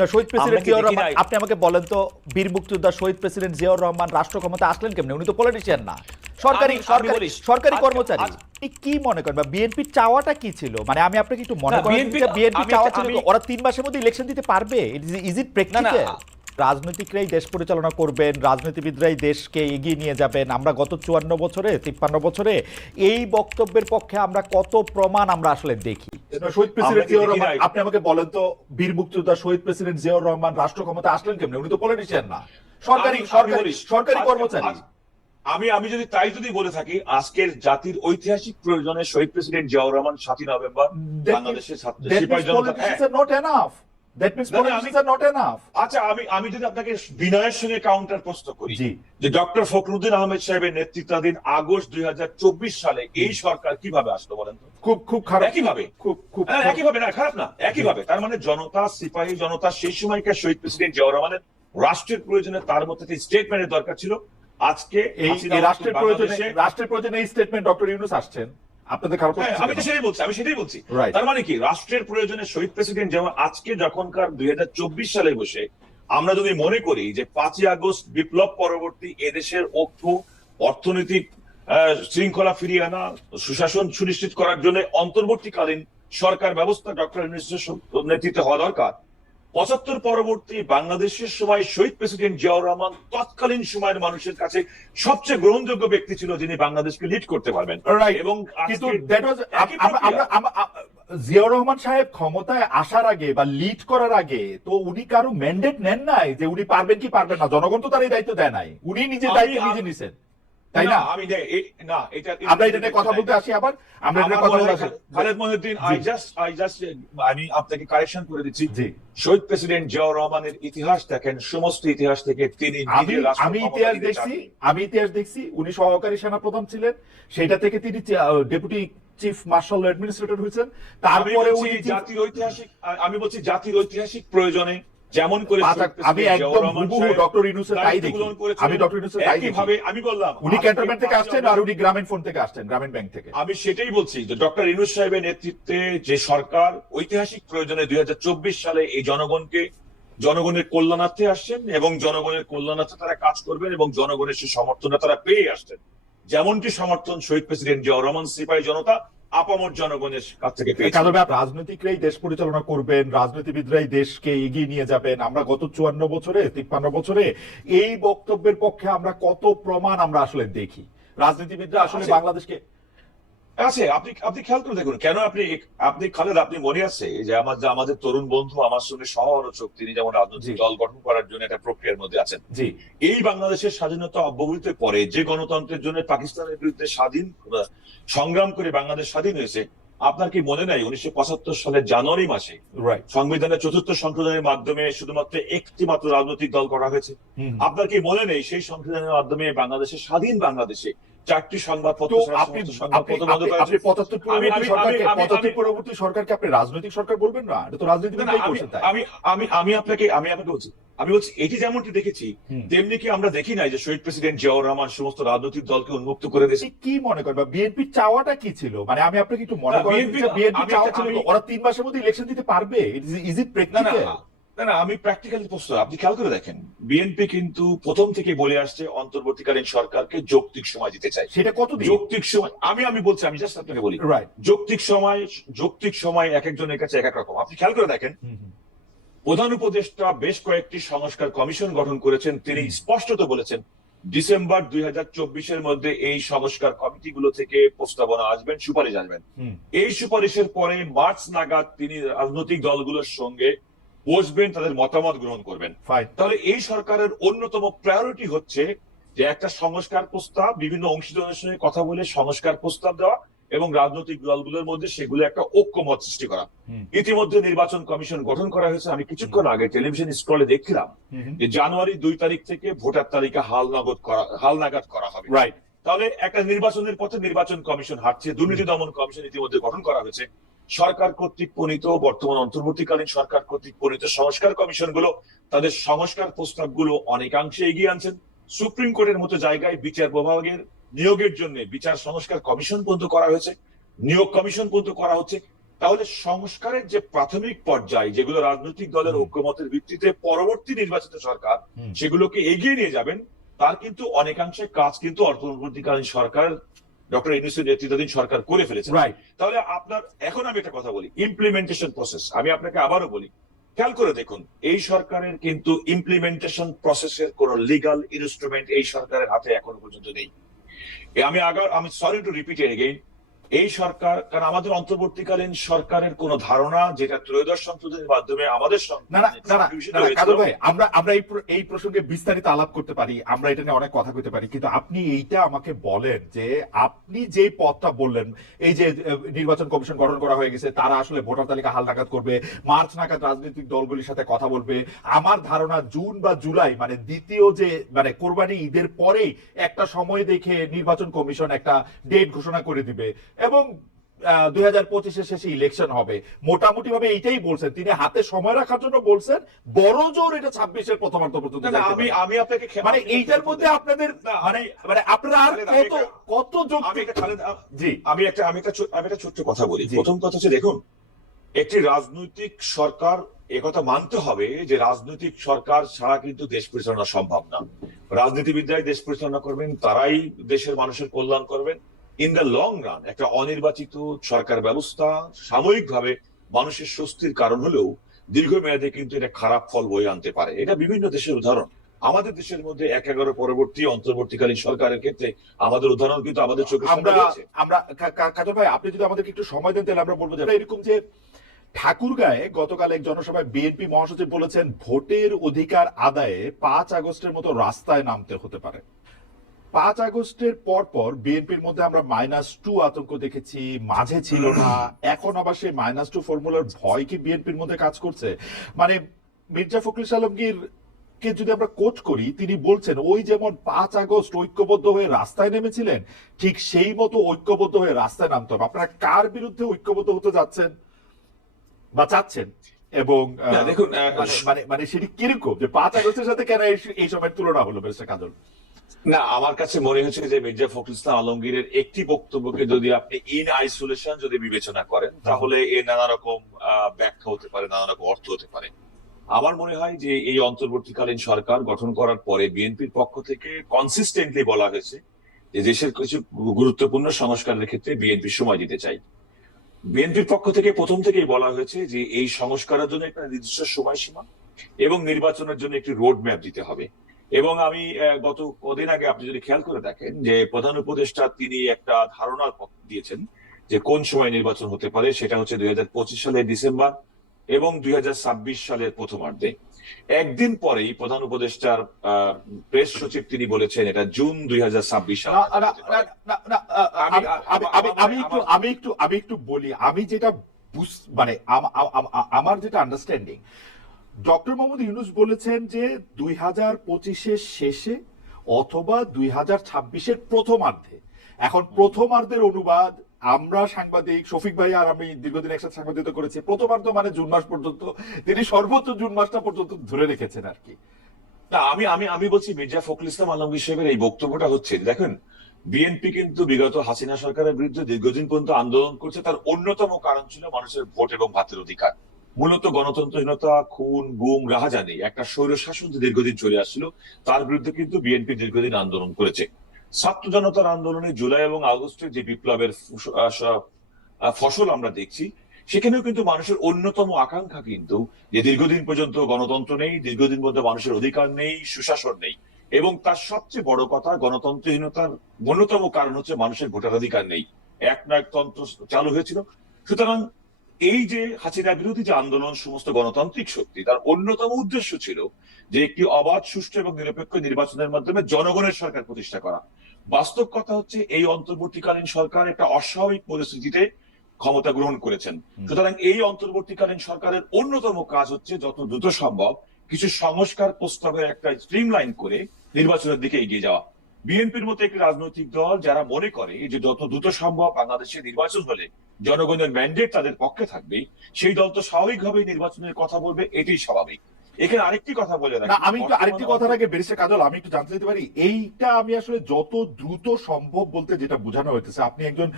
না শহীদ প্রেসিডেন্ট জিয়াউর রহমান আপনি আমাকে বলেন তো বীর মুক্তিযোদ্ধা শহীদ প্রেসিডেন্ট জিয়াউর রহমান রাষ্ট্র ক্ষমতা আসলেন কেমনি উনি তো পলিটিশিয়ান না সরকারি সরকারি কর্মচারী কি মনে করেন বা বিএনপির চাওয়াটা কি ছিল মানে আমি আপনাকে একটু মনে করেন বিএনপি চাওয়া ছিল ওরা তিন মাসের মধ্যে ইলেকশন দিতে পারবে ইট ইজ ইট রাজনীতিকরাই দেশ পরিচালনা করবেন রাজনীতিবিদরাই দেশকে এগিয়ে নিয়ে যাবেন আমরা গত চুয়ান্ন বছরে তিপ্পান্ন বছরে এই বক্তব্যের পক্ষে আমরা কত প্রমাণ আমরা আসলে দেখি শহীদ প্রেসিডেন্ট আপনি আমাকে বলেন তো বীর মুক্তিযোদ্ধা শহীদ প্রেসিডেন্ট জিয়াউর রহমান রাষ্ট্র ক্ষমতা আসলেন কেমনি উনি তো পলিটিশিয়ান না সরকারি সরকারি সরকারি কর্মচারী আমি আমি যদি তাই যদি বলে থাকি আজকের জাতির ঐতিহাসিক প্রয়োজনে শহীদ প্রেসিডেন্ট জিয়াউর রহমান সাতই নভেম্বর বাংলাদেশের ছাত্র that means are not enough আচ্ছা আমি আমি যদি আপনাকে বিনয়ের সঙ্গে কাউন্টার প্রশ্ন করি যে ডক্টর ফখরুদ্দিন আহমেদ সাহেবের নেতৃত্বাধীন আগস্ট দুই সালে এই সরকার কিভাবে আসলো বলেন তো খুব খুব খারাপ একইভাবে খুব খুব হ্যাঁ, একইভাবে না খারাপ না একইভাবে তার মানে জনতা সিপাহী জনতা সেই সময়কার শহীদ প্রেসিডেন্ট জিয়াউর রহমানের রাষ্ট্রের প্রয়োজনে তার মধ্যে স্টেটমেন্টের দরকার ছিল আজকে এই রাষ্ট্রের প্রয়োজনে রাষ্ট্রের প্রয়োজনে এই স্টেটমেন্ট ডক্টর ইউনুস আসছেন আপনাদের খারাপ হ্যাঁ, আমি তো সেটাই বলছি আমি সেটাই বলছি তার মানে কি রাষ্ট্রের প্রয়োজনে শহীদ প্রেসিডেন্ট যেমন আজকে যখনকার দুই সালে বসে আমরা যদি মনে করি যে পাঁচই আগস্ট বিপ্লব পরবর্তী এদেশের ঐক্য অর্থনৈতিক শৃঙ্খলা ফিরিয়ে আনা সুশাসন সুনিশ্চিত করার জন্য অন্তর্বর্তীকালীন সরকার ব্যবস্থা ডক্টর নেতৃত্বে হওয়া দরকার পঁচাত্তর পরবর্তী বাংলাদেশের সময় শহীদ প্রেসিডেন্ট জিয়াউর রহমান তৎকালীন সময়ের মানুষের কাছে সবচেয়ে গ্রহণযোগ্য ব্যক্তি ছিল যিনি বাংলাদেশকে লিড করতে পারবেন এবং কিন্তু জিয়াউর রহমান সাহেব ক্ষমতায় আসার আগে বা লিড করার আগে তো উনি কারো ম্যান্ডেট নেন নাই যে উনি পারবেন কি পারবেন না জনগণ তো তার এই দায়িত্ব দেয় নাই উনি নিজে দায়িত্ব নিজে নিছেন তাই না আমি না আমরা এটা কথা বলতে আসি আবার আমরা এটা কথা বলতে আসি Khaled Mohiuddin I just I just আমি আপনাকে কারেকশন করে দিচ্ছি জি শহীদ প্রেসিডেন্ট জিয়াউর রহমানের ইতিহাস দেখেন সমস্ত ইতিহাস থেকে তিনি আমি আমি ইতিহাস দেখছি আমি ইতিহাস দেখছি উনি সহকারী সেনাপ্রধান ছিলেন সেটা থেকে তিনি ডেপুটি চিফ মার্শাল অ্যাডমিনিস্ট্রেটর হয়েছেন তারপরে উনি জাতির ঐতিহাসিক আমি বলছি জাতির ঐতিহাসিক প্রয়োজনে যেমন করে আমি একদম হুবহু ডক্টর ইনুসের তাই দেখি আমি ডক্টর ইনুসের তাই দেখি ভাবে আমি বললাম উনি ক্যান্টনমেন্ট থেকে আসছেন আর উনি গ্রামীণ ফোন থেকে আসছেন গ্রামীণ ব্যাংক থেকে আমি সেটাই বলছি যে ডক্টর ইনুস সাহেবের নেতৃত্বে যে সরকার ঐতিহাসিক প্রয়োজনে 2024 সালে এই জনগণকে জনগণের কল্যাণার্থে আসছেন এবং জনগণের কল্যাণার্থে তারা কাজ করবেন এবং জনগণের সে সমর্থনটা তারা পেয়ে আসছেন যেমনটি সমর্থন শহীদ প্রেসিডেন্ট জিয়াউর রহমান সিপাহী জনতা আপামর জনগণের কাছ থেকে রাজনীতিকরাই দেশ পরিচালনা করবেন রাজনীতিবিদরাই দেশকে এগিয়ে নিয়ে যাবেন আমরা গত চুয়ান্ন বছরে তিপ্পান্ন বছরে এই বক্তব্যের পক্ষে আমরা কত প্রমাণ আমরা আসলে দেখি রাজনীতিবিদরা আসলে আচ্ছা। বাংলাদেশকে আছে আচ্ছা, আপনি আপনি খেয়াল করে দেখুন কেন আপনি আপনি খালেদ আপনি মনে আছে যে আমার আমাদের তরুণ বন্ধু আমার সঙ্গে সহ আলোচক তিনি যেমন রাজনৈতিক দল গঠন করার জন্য একটা প্রক্রিয়ার মধ্যে আছেন জি এই বাংলাদেশের স্বাধীনতা পরে যে গণতন্ত্রের জন্য পাকিস্তানের বিরুদ্ধে স্বাধীন সংগ্রাম করে বাংলাদেশ স্বাধীন হয়েছে আপনার কি মনে নাই উনিশশো পঁচাত্তর সালের জানুয়ারি মাসে সংবিধানের চতুর্থ সংশোধনের মাধ্যমে শুধুমাত্র একটি মাত্র রাজনৈতিক দল করা হয়েছে আপনার কি মনে নেই সেই সংশোধনের মাধ্যমে বাংলাদেশের স্বাধীন বাংলাদেশে চারটি সংবাদপত্র সরকারকে আপনি রাজনৈতিক সরকার বলবেন না এটা তো আমি আমি আপনাকে আমি আপনাকে বলছি আমি বলছি এটি যেমনটি দেখেছি তেমনি কি আমরা দেখি নাই যে শহীদ প্রেসিডেন্ট জিয়াউর রহমান সমস্ত রাজনৈতিক দলকে উন্মুক্ত করে দিয়েছে কি মনে করেন বিএনপি চাওয়াটা কি ছিল মানে আমি আপনাকে একটু মনে করি বিএনপি চাওয়া ছিল ওরা তিন মাসের মধ্যে ইলেকশন দিতে পারবে ইজ ইট প্রেগনেন্ট না আমি প্র্যাকটিক্যালি প্রশ্ন আপনি খেয়াল করে দেখেন বিএনপি কিন্তু প্রথম থেকে বলে আসছে অন্তর্বর্তীকালীন সরকারকে যৌক্তিক সময় দিতে চাই সেটা কত যৌক্তিক সময় আমি আমি বলছি আমি জাস্ট আপনাকে বলি যৌক্তিক সময় যৌক্তিক সময় এক একজনের কাছে এক এক রকম আপনি খেয়াল করে দেখেন প্রধান উপদেষ্টা বেশ কয়েকটি সংস্কার কমিশন গঠন করেছেন তিনি স্পষ্টত বলেছেন ডিসেম্বর দুই এর মধ্যে এই সংস্কার কমিটিগুলো থেকে প্রস্তাবনা আসবেন সুপারিশ আসবেন এই সুপারিশের পরে মার্চ নাগাদ তিনি রাজনৈতিক দলগুলোর সঙ্গে বসবেন তাদের মতামত গ্রহণ করবেন তাহলে এই সরকারের অন্যতম প্রায়োরিটি হচ্ছে যে একটা সংস্কার প্রস্তাব বিভিন্ন অংশীদারের সঙ্গে কথা বলে সংস্কার প্রস্তাব দেওয়া এবং রাজনৈতিক দলগুলোর মধ্যে সেগুলো একটা ঐক্যমত সৃষ্টি করা ইতিমধ্যে নির্বাচন কমিশন গঠন করা হয়েছে আমি কিছুক্ষণ আগে টেলিভিশন স্ক্রলে দেখছিলাম যে জানুয়ারি দুই তারিখ থেকে ভোটার তালিকা হাল নগদ করা হাল নাগাদ করা হবে রাইট তাহলে একটা নির্বাচনের পথে নির্বাচন কমিশন হাঁটছে দুর্নীতি দমন কমিশন ইতিমধ্যে গঠন করা হয়েছে সরকার কর্তৃক প্রণীত বর্তমান অন্তর্বর্তীকালীন সরকার কর্তৃক প্রণীত সংস্কার কমিশন গুলো তাদের সংস্কার প্রস্তাব গুলো অনেকাংশে এগিয়ে আনছেন সুপ্রিম কোর্টের মতো জায়গায় বিচার বিভাগের নিয়োগের জন্য বিচার সংস্কার কমিশন পর্যন্ত করা হয়েছে নিয়োগ কমিশন পর্যন্ত করা হচ্ছে তাহলে সংস্কারের যে প্রাথমিক পর্যায় যেগুলো রাজনৈতিক দলের ঐক্যমতের ভিত্তিতে পরবর্তী নির্বাচিত সরকার সেগুলোকে এগিয়ে নিয়ে যাবেন তার কিন্তু অনেকাংশে কাজ কিন্তু অন্তর্বর্তীকালীন সরকার ডক্টর ইউনুসের নেতৃত্বাধীন সরকার করে ফেলেছে তাহলে আপনার এখন আমি একটা কথা বলি ইমপ্লিমেন্টেশন প্রসেস আমি আপনাকে আবারও বলি খেয়াল করে দেখুন এই সরকারের কিন্তু ইমপ্লিমেন্টেশন প্রসেসের কোন লিগাল ইনস্ট্রুমেন্ট এই সরকারের হাতে এখনো পর্যন্ত নেই আমি আগার আমি সরি টু রিপিট এগেইন এই সরকার কারণ আমাদের অন্তর্বর্তীকালীন সরকারের কোন ধারণা যেটা ত্রয়োদশ সংশোধনের মাধ্যমে আমাদের আমরা আমরা এই প্রসঙ্গে বিস্তারিত আলাপ করতে পারি আমরা এটা নিয়ে অনেক কথা কইতে পারি কিন্তু আপনি এইটা আমাকে বলেন যে আপনি যে পথটা বললেন এই যে নির্বাচন কমিশন গঠন করা হয়ে গেছে তারা আসলে ভোটার তালিকা হাল নাগাদ করবে মার্চ নাগাদ রাজনৈতিক দলগুলির সাথে কথা বলবে আমার ধারণা জুন বা জুলাই মানে দ্বিতীয় যে মানে কোরবানি ঈদের পরেই একটা সময় দেখে নির্বাচন কমিশন একটা ডেট ঘোষণা করে দিবে এবং দুই হাজার শেষে ইলেকশন হবে মোটামুটি ভাবে এইটাই বলছেন তিনি হাতে সময় রাখার জন্য বলছেন বড় জোর এটা ছাব্বিশের পর্যন্ত আমি আমি আপনাকে মানে এইটার মধ্যে আপনাদের মানে মানে কত কত জি আমি একটা আমি একটা আমি একটা ছোট্ট কথা বলি প্রথম কথা হচ্ছে দেখুন একটি রাজনৈতিক সরকার একথা মানতে হবে যে রাজনৈতিক সরকার ছাড়া কিন্তু দেশ পরিচালনা সম্ভব না রাজনীতিবিদরাই দেশ পরিচালনা করবেন তারাই দেশের মানুষের কল্যাণ করবেন ইন দ্য লং রান একটা অনির্বাচিত সরকার ব্যবস্থা সাময়িকভাবে মানুষের স্বস্তির কারণ হলেও দীর্ঘমেয়াদে কিন্তু এটা খারাপ ফল বয়ে আনতে পারে এটা বিভিন্ন দেশের উদাহরণ আমাদের দেশের মধ্যে এক এগারো পরবর্তী অন্তর্বর্তীকালীন সরকারের ক্ষেত্রে আমাদের উদাহরণ কিন্তু আমাদের চোখে আমরা কাজল ভাই আপনি যদি আমাদেরকে একটু সময় দেন তাহলে আমরা বলবো যে এরকম যে ঠাকুরগাঁয়ে গতকাল এক জনসভায় বিএনপি মহাসচিব বলেছেন ভোটের অধিকার আদায়ে পাঁচ আগস্টের মতো রাস্তায় নামতে হতে পারে পাঁচ আগস্টের পরপর বিএনপির মধ্যে আমরা মাইনাস টু আতঙ্ক দেখেছি মাঝে ছিল না এখন আবার সেই মাইনাস টু ফর্মুলার ভয় কি বিএনপির মধ্যে কাজ করছে মানে মির্জা ফখরুল আলমগীর কে যদি আমরা করি তিনি বলছেন ওই যেমন পাঁচ আগস্ট ঐক্যবদ্ধ হয়ে রাস্তায় নেমেছিলেন ঠিক সেই মতো ঐক্যবদ্ধ হয়ে রাস্তায় নামতে হবে আপনারা কার বিরুদ্ধে ঐক্যবদ্ধ হতে যাচ্ছেন বা চাচ্ছেন এবং দেখুন মানে, মানে মানে সেটি কিরকম যে পাঁচ আগস্টের সাথে কেন এই সময়ের তুলনা হলো বেশ কাজল না আমার কাছে মনে হচ্ছে যে মির্জা ফখরুল ইসলাম আলমগীরের একটি বক্তব্যকে যদি আপনি ইন আইসোলেশন যদি বিবেচনা করেন তাহলে এ নানা রকম ব্যাখ্যা হতে পারে নানা রকম অর্থ হতে পারে আমার মনে হয় যে এই অন্তর্বর্তীকালীন সরকার গঠন করার পরে বিএনপির পক্ষ থেকে কনসিস্টেন্টলি বলা হয়েছে যে দেশের কিছু গুরুত্বপূর্ণ সংস্কারের ক্ষেত্রে বিএনপি সময় দিতে চাই বিএনপির পক্ষ থেকে প্রথম থেকেই বলা হয়েছে যে এই সংস্কারের জন্য একটা নির্দিষ্ট সময়সীমা এবং নির্বাচনের জন্য একটি রোড ম্যাপ দিতে হবে এবং আমি গত কদিন আগে আপনি যদি খেয়াল করে দেখেন যে প্রধান উপদেষ্টা তিনি একটা পথ দিয়েছেন যে কোন সময় নির্বাচন হতে পারে সেটা হচ্ছে দুই সালের ডিসেম্বর এবং দুই সালের প্রথমার্ধে একদিন পরেই প্রধান উপদেষ্টার প্রেস সচিব তিনি বলেছেন এটা জুন দুই হাজার ছাব্বিশ আমি একটু আমি একটু আমি একটু বলি আমি যেটা মানে আমার যেটা আন্ডারস্ট্যান্ডিং ডক্টর মোহাম্মদ ইউনুস বলেছেন যে দুই হাজার পঁচিশের শেষে অথবা দুই হাজার ছাব্বিশের প্রথমার্ধে এখন প্রথমার্ধের অনুবাদ আমরা সাংবাদিক শফিক ভাই আর আমি দীর্ঘদিন একসাথে সাংবাদিক করেছি প্রথমার্ধ মানে জুন মাস পর্যন্ত তিনি সর্বোচ্চ জুন মাসটা পর্যন্ত ধরে রেখেছেন আর কি না আমি আমি আমি বলছি মির্জা ফখরুল ইসলাম আলমগীর সাহেবের এই বক্তব্যটা হচ্ছে দেখেন বিএনপি কিন্তু বিগত হাসিনা সরকারের বিরুদ্ধে দীর্ঘদিন পর্যন্ত আন্দোলন করছে তার অন্যতম কারণ ছিল মানুষের ভোট এবং ভাতের অধিকার মূলত গণতন্ত্রহীনতা খুন গুম রাহাজানি একটা স্বৈর শাসন দীর্ঘদিন চলে আসছিল তার বিরুদ্ধে কিন্তু বিএনপি দীর্ঘদিন আন্দোলন করেছে ছাত্র জনতার আন্দোলনে জুলাই এবং আগস্টে যে বিপ্লবের ফসল আমরা দেখছি সেখানেও কিন্তু মানুষের অন্যতম আকাঙ্ক্ষা কিন্তু যে দীর্ঘদিন পর্যন্ত গণতন্ত্র নেই দীর্ঘদিন পর্যন্ত মানুষের অধিকার নেই সুশাসন নেই এবং তার সবচেয়ে বড় কথা গণতন্ত্রহীনতার অন্যতম কারণ হচ্ছে মানুষের ভোটাধিকার নেই এক না এক তন্ত্র চালু হয়েছিল সুতরাং এই যে হাসিনা বিরোধী যে আন্দোলন সমস্ত গণতান্ত্রিক শক্তি তার অন্যতম উদ্দেশ্য ছিল যে একটি অবাধ সুষ্ঠু এবং নিরপেক্ষ নির্বাচনের মাধ্যমে জনগণের সরকার প্রতিষ্ঠা করা বাস্তব কথা হচ্ছে এই অন্তর্বর্তীকালীন সরকার একটা অস্বাভাবিক পরিস্থিতিতে ক্ষমতা গ্রহণ করেছেন সুতরাং এই অন্তর্বর্তীকালীন সরকারের অন্যতম কাজ হচ্ছে যত দ্রুত সম্ভব কিছু সংস্কার প্রস্তাবের একটা স্ট্রিমলাইন করে নির্বাচনের দিকে এগিয়ে যাওয়া বিএনপির মতো একটি রাজনৈতিক দল যারা মনে করে যে যত দ্রুত সম্ভব বাংলাদেশে নির্বাচন হলে জনগণের ম্যান্ডেট তাদের পক্ষে থাকবে সেই দল তো স্বাভাবিকভাবেই নির্বাচনের কথা বলবে এটাই স্বাভাবিক এখানে আরেকটি কথা বলে না আমি একটু আরেকটি কথার আগে কাজল আমি একটু জানতে পারি এইটা আমি আসলে যত দ্রুত সম্ভব বলতে যেটা বোঝানো হইতেছে আপনি একজন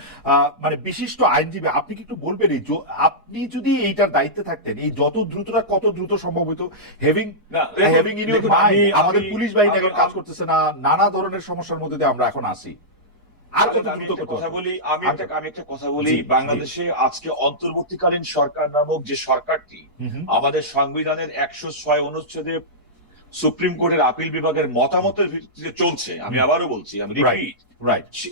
মানে বিশিষ্ট আইনজীবী আপনি কি একটু বলবেন এই আপনি যদি এইটার দায়িত্বে থাকতেন এই যত দ্রুতটা কত দ্রুত সম্ভব হইতো হেভিং হেভিং ইন ইউর আমাদের পুলিশ বাহিনী এখন কাজ করতেছে না নানা ধরনের সমস্যার মধ্যে দিয়ে আমরা এখন আসি আমি একটা কথা বলি বাংলাদেশে আজকে অন্তর্বর্তীকালীন সরকার নামক যে সরকারটি আমাদের সংবিধানের একশো ছয় অনুচ্ছেদে সুপ্রিম কোর্টের আপিল বিভাগের মতামতের ভিত্তিতে চলছে আমি আবারও বলছি আমি রাইট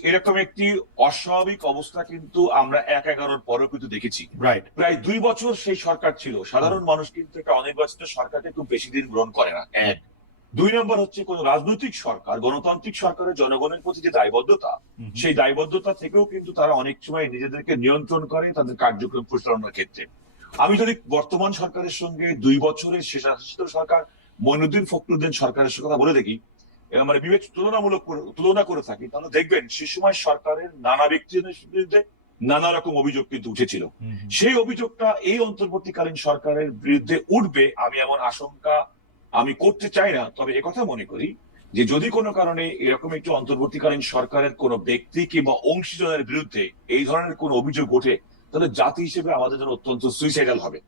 এরকম একটি অস্বাভাবিক অবস্থা কিন্তু আমরা এক এগারোর পরেও কিন্তু দেখেছি রাইট প্রায় দুই বছর সেই সরকার ছিল সাধারণ মানুষ কিন্তু একটা অনির্বাচিত সরকারকে খুব বেশি দিন গ্রহণ করে না এক দুই নম্বর হচ্ছে কোন রাজনৈতিক সরকার গণতান্ত্রিক সরকারের জনগণের প্রতি যে দায়বদ্ধতা সেই দায়বদ্ধতা থেকেও কিন্তু তারা অনেক সময় নিজেদেরকে নিয়ন্ত্রণ করে তাদের কার্যক্রম পরিচালনার ক্ষেত্রে আমি যদি বর্তমান সরকারের সঙ্গে দুই বছরের শেষাশিত সরকার মইনুদ্দিন ফখরুদ্দিন সরকারের সঙ্গে কথা বলে দেখি মানে বিবেচ তুলনামূলক তুলনা করে থাকি তাহলে দেখবেন সে সময় সরকারের নানা ব্যক্তিদের বিরুদ্ধে নানা রকম অভিযোগ কিন্তু উঠেছিল সেই অভিযোগটা এই অন্তর্বর্তীকালীন সরকারের বিরুদ্ধে উঠবে আমি এমন আশঙ্কা আমি করতে চাই না তবে একথা মনে করি যে যদি কোনো কারণে এরকম একটি অন্তর্বর্তীকালীন সরকারের কোনো ব্যক্তি কিংবা অংশীদারের বিরুদ্ধে এই ধরনের কোনো অভিযোগ ওঠে তাহলে জাতি হিসেবে আমাদের জন্য অত্যন্ত সুইসাইডাল হবে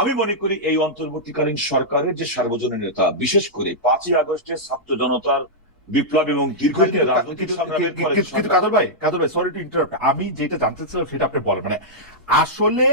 আমি মনে করি এই অন্তর্বর্তীকালীন সরকারের যে সার্বজনীন নেতা বিশেষ করে পাঁচই আগস্টে ছাত্র জনতার বিপ্লব এবং দীর্ঘদিনের রাজনৈতিক আমি যেটা জানতে চাই সেটা আপনি বলেন মানে আসলে